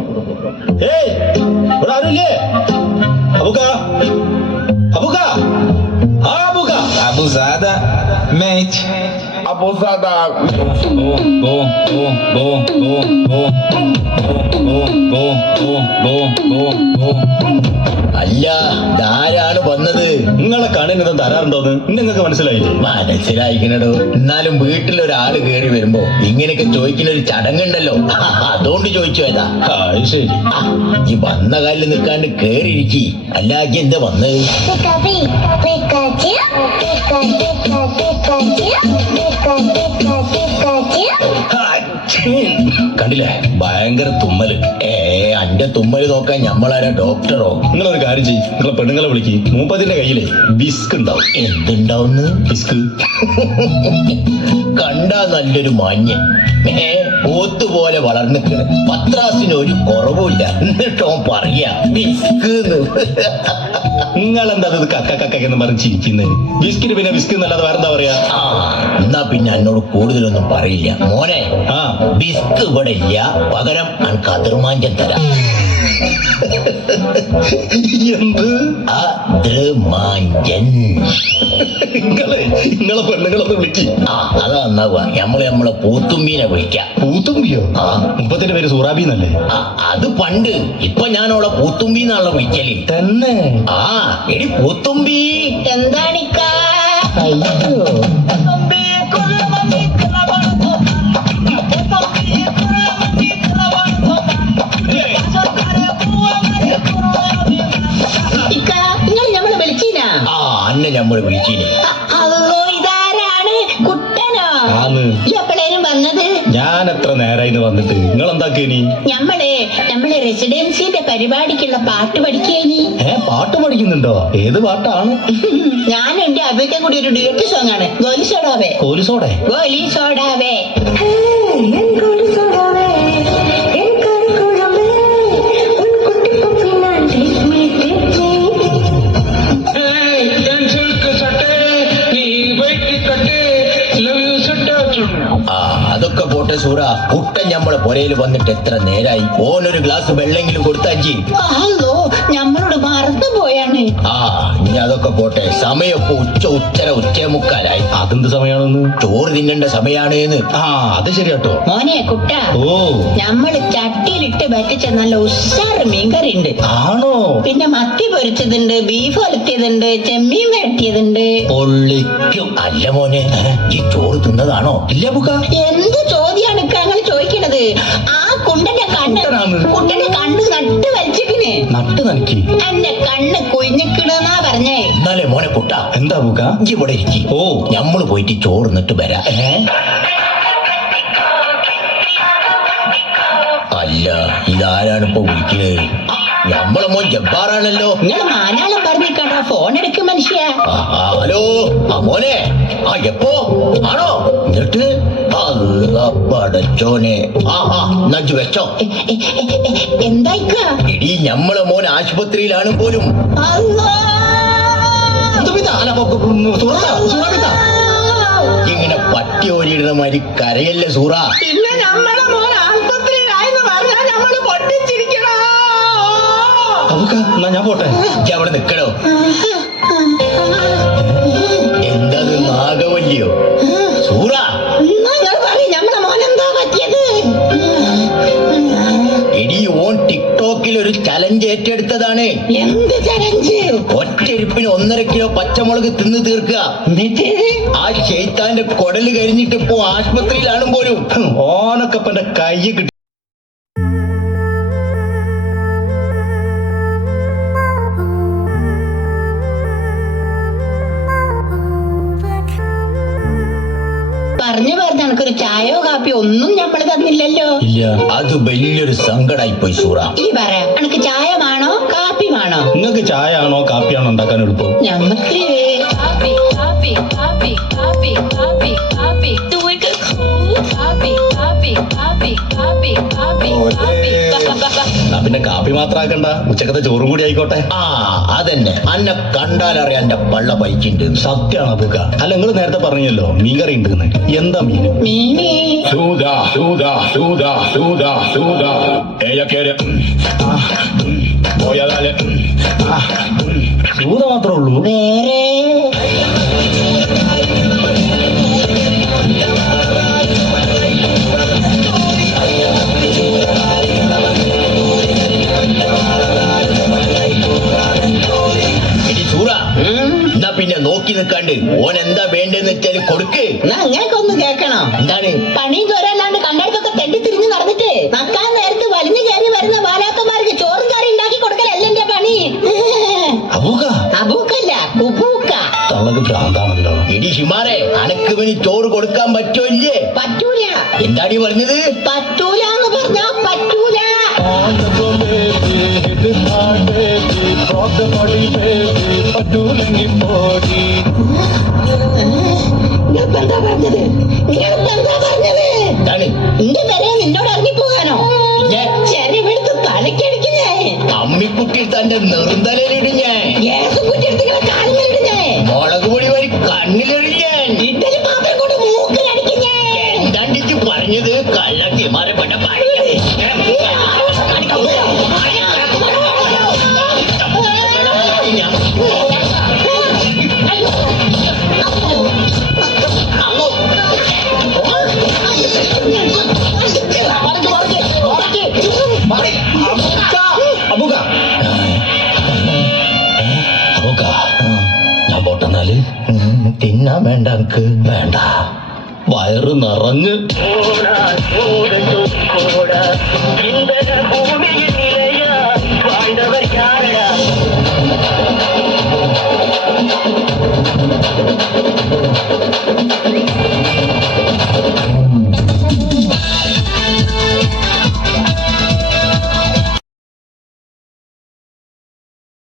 Ei! Barulho! Abuga! Abuga! Abuga! Abusada, mente. abusada. അല്ല ഇതാരാണ് വന്നത് നിങ്ങളെ കണ്ണിനെന്താ തരാറുണ്ടോന്ന് നിങ്ങൾക്ക് മനസ്സിലായി മനസ്സിലായിക്കണടോ എന്നാലും വീട്ടിൽ ഒരാള് കേറി വരുമ്പോ ഇങ്ങനെയൊക്കെ ചോദിക്കുന്ന ഒരു ചടങ്ങുണ്ടല്ലോ അതുകൊണ്ട് ചോദിച്ചു ഏതാ ശരി ഈ വന്ന കാലിൽ നിൽക്കാണ്ട് കേറിയിരിക്കി അല്ലാക്കി എന്താ വന്നത് football, football, football. Yeah. Hot ten. കണ്ടില്ല ഭയങ്കര തുമ്മൽ ഏ അന്റെ തുമ്മൽ നോക്കാൻ നമ്മളാര ഡോക്ടറോ നിങ്ങൾ ഒരു കാര്യം ചെയ്യും നിങ്ങളെ പെണ്ണുങ്ങളെ വിളിക്കും മൂപ്പതിന്റെ കയ്യിലെ ബിസ്ക് ഉണ്ടാവും എന്തുണ്ടാവുന്ന ബിസ്ക് കണ്ടാ നല്ലൊരു മഞ്ഞ പോലെ വളർന്നിട്ട് പത്രാസിന് ഒരു കുറവുമില്ല എന്നിട്ടോ പറയാസ്ക് നിങ്ങൾ എന്താ കക്ക കക്ക എന്ന് പറഞ്ഞ് ചിരിക്കുന്നത് ബിസ്കിന് പിന്നെ ബിസ്ക് എന്നല്ലാതെ വേറെ എന്താ പറയാ എന്നാ പിന്നെ എന്നോട് കൂടുതലൊന്നും പറയില്ല മോനെ ആ ബിസ്ക് ഇവിടെ ഇല്ല പകരം അൻക്ക് അതിർമാന്യം തരാം എന്ത് നിങ്ങളെ പെണ്ണുങ്ങളൊക്കെ വിളിക്കും ആ അതാ നന്നാവുക നമ്മളെ പൂത്തുമ്പീനെ വിളിക്കാം പൂത്തുമ്പിയോ ആ മുപ്പത്തിന്റെ പേര് സൂറാബി അത് പണ്ട് ഇപ്പൊ ഞാൻ അവളെ പൂത്തുമ്പി എന്നാണല്ലോ വിളിക്കല് തന്നെ ആ എടി പൂത്തുമ്പി എന്താണിക്കാ നമ്മള് വിളിച്ചില്ല ഞാനത്ര നേരം വന്നിട്ട് നിങ്ങൾ എന്താക്കിയ ഞമ്മളെ നമ്മളെ റെസിഡൻസിന്റെ പരിപാടിക്കുള്ള പാട്ട് പഠിക്കേനി ഏ പാട്ട് പഠിക്കുന്നുണ്ടോ ഏത് പാട്ടാണ് ഞാനുണ്ട് അവിടെ കൂടി ഒരു ഡ്യൂട്ടി സോങ് ആണ് ഗോലി സോഡാവേ ഗോലി സോഡാവേ ഗോലി അതൊക്കെ പോട്ടെ സൂറ കുട്ടൻ ഞമ്മള് പുരയിൽ വന്നിട്ട് എത്ര നേരായി ഓനൊരു ഗ്ലാസ് വെള്ളെങ്കിലും കൊടുത്താജി മറന്നു പോയാണ് ആ ഇനി അതൊക്കെ പോട്ടെ സമയപ്പോ ഉച്ച ഉച്ചര ഉച്ചേ മുക്കാലായി അതെന്ത് സമയാണെന്ന് ചോറ് തിന്നേണ്ട സമയാണ് അത് ശരിയാട്ടോ മോനെ കുട്ട ഓ നമ്മള് ചട്ടിയിലിട്ട് വരച്ച നല്ല ഉഷാറ് മീൻകറി ഉണ്ട് ആണോ പിന്നെ മത്തി പൊരിച്ചതുണ്ട് ബീഫ് അരത്തിയതുണ്ട് ചെമ്മീൻ വരട്ടിയതുണ്ട് പൊള്ളിക്കും അല്ല മോനെ ഈ ചോറ് തിന്നതാണോ ഇല്ല ബുക്ക എന്ത് ചോദ്യാണ് അങ്ങനെ ചോദിക്കണത് ആ കുണ്ടന്റെ കണ്ണ് കുട്ടന്റെ കണ്ണ് നട്ട് വലിച്ചിട്ടിനെ നട്ട് നനക്കി എന്റെ കണ്ണ് കുഞ്ഞിക്കിടന്നാ പറഞ്ഞേ എന്നാലേ മോനെ കുട്ട എന്താ മുഖ ഇഞ്ചി ഇവിടെ ഇരിക്കും ഓ നമ്മള് പോയിട്ട് ചോറ് നിട്ട് വരാ അല്ല ഇതാരാണ് ഇപ്പൊ വിളിക്കുന്നത് നമ്മളെ മോൻ ജബ്ബാറാണല്ലോ നിങ്ങൾ മാനാളം ഫോൺ എടുക്കും മനുഷ്യ ഹലോ ആ മോനെ ആ എപ്പോ ആണോ എന്നിട്ട് എന്തായിക്കാ ഇടി നമ്മളെ മോൻ ആശുപത്രിയിലാണ് പോലും അല്ലോ ഇങ്ങനെ പട്ടിയോരിയിടുന്ന മാതിരി കരയല്ലേ സൂറ എന്നാ ഞാൻ പോട്ടെ അവിടെ നിക്കണോ എന്താ നാഗവല്ലിയോ സൂറ ഇടി ഓൺ ടിക്ടോക്കിൽ ഒരു ചലഞ്ച് ഏറ്റെടുത്തതാണ് എന്ത് ചെമ്പിന് ഒന്നര കിലോ പച്ചമുളക് തിന്ന് തീർക്കുക ആ ഷെയ്ത്താന്റെ കൊടല് കഴിഞ്ഞിട്ട് ഇപ്പോ ആശുപത്രിയിലാണും പോലും ഓണക്കപ്പന്റെ കൈ കിട്ടി പറഞ്ഞു പറഞ്ഞു എനക്കൊരു ചായയോ കാപ്പി ഒന്നും നമ്മള് തന്നില്ലല്ലോ ഇല്ല അത് വലിയൊരു സങ്കടായി പോയി സൂറ ഈ പറയാ എനക്ക് ആരാണ് നിങ്ങൾക്ക് ചായ ആണോ കാപ്പിയാണോ ഉണ്ടാക്കാൻ എളുപ്പം ഞങ്ങൾക്ക് കോഫി മാത്രാക്കണ്ട ഉച്ചക്കത്തെ ചോറും കൂടി ആയിക്കോട്ടെ ആ അതന്നെ അന്ന കണ്ടാലറിയാൻ എന്റെ പള്ള ബൈക്കിണ്ട് സത്യമാണ് അതുക അല്ല നിങ്ങൾ നേരത്തെ പറഞ്ഞല്ലോ മീൻ കറി ഉണ്ട് എന്താ മീൻ മാത്രമേ ഉള്ളൂ നോക്കി നിൽക്കാണ്ട് ഓൻ എന്താ വേണ്ടെന്ന് വെച്ചാല് കൊടുക്ക് അങ്ങനൊന്ന് കേക്കണം എന്താണ് പണിയും ചോരല്ലാണ്ട് കണ്ടടുക്കൊക്കെ തെണ്ടി തിരിഞ്ഞു നടന്നിട്ട് മക്കാൻ നേരത്ത് വലിഞ്ഞു കയറി വരുന്ന ബാലാക്കന്മാർക്ക് ചോറും കറി ഉണ്ടാക്കി കൊടുക്കലല്ല എന്റെ പണി ചോറ് കൊടുക്കാൻ പറ്റോ ഇല്ലേ പറ്റൂല എന്താടി പറഞ്ഞത് പറ്റൂല എന്ന് പറഞ്ഞാ പറ്റൂല തുടങ്ങി പോയി അമ്മിക്കുട്ടി തന്റെ നെറുന്തലിടിഞ്ഞേ മുളക് പൊടി വഴി കണ്ണിലൊഴിയാൻ തിന്നാൻ വേണ്ട എനിക്ക് വേണ്ട വയറ് നിറഞ്ഞ് ഇന്ദ്ര ഭൂമിയിൽ നിലയാ വാണ്ടവർ കാരണം